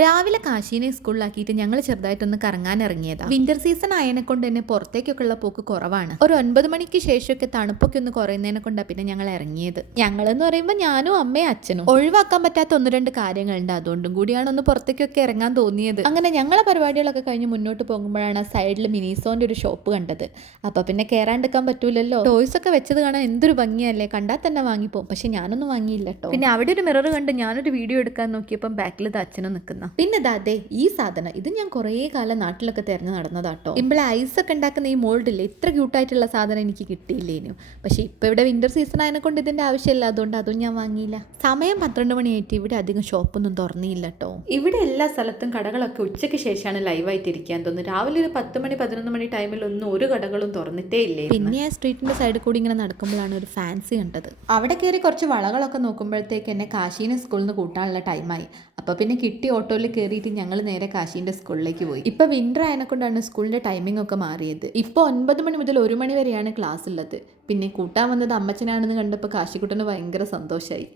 രാവിലെ കാശീനെ സ്കൂളിലാക്കിയിട്ട് ഞങ്ങൾ ചെറുതായിട്ടൊന്ന് കറങ്ങാൻ ഇറങ്ങിയതാണ് വിന്റർ സീസൺ ആയതിനെ കൊണ്ട് തന്നെ പുറത്തേക്കൊക്കെ ഉള്ള പോക്ക് കുറവാണ്. ഒരു ഒൻപത് മണിക്ക് ശേഷമൊക്കെ തണുപ്പൊക്കെ ഒന്ന് കുറയുന്നതിനെ കൊണ്ടാണ് പിന്നെ ഞങ്ങൾ ഇറങ്ങിയത്. ഞങ്ങൾ എന്ന് പറയുമ്പോൾ ഞാനും അമ്മയും അച്ഛനും. ഒഴിവാക്കാൻ പറ്റാത്ത ഒന്ന് രണ്ട് കാര്യങ്ങളുണ്ട്. അതുകൊണ്ടും കൂടിയാണ് ഒന്ന് പുറത്തേക്കൊക്കെ ഇറങ്ങാൻ തോന്നിയത്. അങ്ങനെ ഞങ്ങളെ പരിപാടികളൊക്കെ കഴിഞ്ഞ് മുന്നോട്ട് പോകുമ്പോഴാണ് ആ സൈഡിൽ മിനിസോന്റെ ഒരു ഷോപ്പ് കണ്ടത്. അപ്പൊ പിന്നെ കയറാണ്ടെക്കാൻ പറ്റൂലല്ലോ. ടോയ്സ് ഒക്കെ വെച്ചത് കാണാൻ എന്തൊരു ഭംഗിയല്ലേ. കണ്ടാൽ തന്നെ വാങ്ങിപ്പോവും. പക്ഷെ ഞാനൊന്നും വാങ്ങിയില്ല കേട്ടോ പിന്നെ അവിടെ ഒരു മിറർ കണ്ട് ഞാനൊരു വീഡിയോ എടുക്കാൻ നോക്കിയപ്പം ബാക്കിൽ ഇത് അച്ഛനും നിൽക്കുന്ന പിന്നെ ദാ അതെ ഈ സാധനം ഇത് ഞാൻ കുറേ കാലം നാട്ടിലൊക്കെ തിരഞ്ഞു നടന്നതാട്ടോ. ഇമ്പളെ ഐസ് ഒക്കെ ഉണ്ടാക്കുന്ന ഈ മോൾഡില്ലേ ഇത്ര ക്യൂട്ടായിട്ടുള്ള സാധനം എനിക്ക് കിട്ടിയില്ലേനു. പക്ഷെ ഇപ്പൊ ഇവിടെ വിന്റർ സീസൺ ആയതിനെ കൊണ്ട് ഇതിന്റെ ആവശ്യമില്ല അതുകൊണ്ട് അതും ഞാൻ വാങ്ങിയില്ല. സമയം പന്ത്രണ്ട് മണിയായിട്ട് ഇവിടെ അധികം ഷോപ്പൊന്നും തുറന്നില്ല കേട്ടോ ഇവിടെ എല്ലാ സ്ഥലത്തും കടകളൊക്കെ ഉച്ചയ്ക്ക് ശേഷമാണ് ലൈവായിട്ട് ഇരിക്കാൻ തോന്നുന്നു രാവിലെ ഒരു പത്ത് മണി പതിനൊന്ന് മണി ടൈമിൽ ഒന്നും ഒരു കടകളും തുറന്നിട്ടേ ഇല്ലേ പിന്നെ ആ സ്ട്രീറ്റിന്റെ സൈഡിൽ കൂടി ഇങ്ങനെ നടക്കുമ്പോഴാണ് ഒരു ഫാൻസി കണ്ടത്. അവിടെ കയറി കുറച്ച് വളകളൊക്കെ നോക്കുമ്പോഴത്തേക്ക് എന്നെ കാശീനെ സ്കൂളിൽ നിന്ന് കൂട്ടാനുള്ള ടൈമായി അപ്പോൾ പിന്നെ കിട്ടി ഓട്ടോയിൽ കയറിയിട്ട് ഞങ്ങൾ നേരെ കാശീന്റെ സ്കൂളിലേക്ക് പോയി. ഇപ്പോൾ ആയതിനെ കൊണ്ടാണ് സ്കൂളിന്റെ ടൈമിംഗ് ഒക്കെ മാറിയത്. ഇപ്പോൾ ഒൻപത് മണി മുതൽ ഒരു മണി വരെയാണ് ക്ലാസ് ഉള്ളത്. പിന്നെ കൂട്ടാൻ വന്നത് അമ്മച്ചനാണെന്ന് കണ്ടപ്പോൾ കാശിക്കുട്ടന് ഭയങ്കര സന്തോഷമായി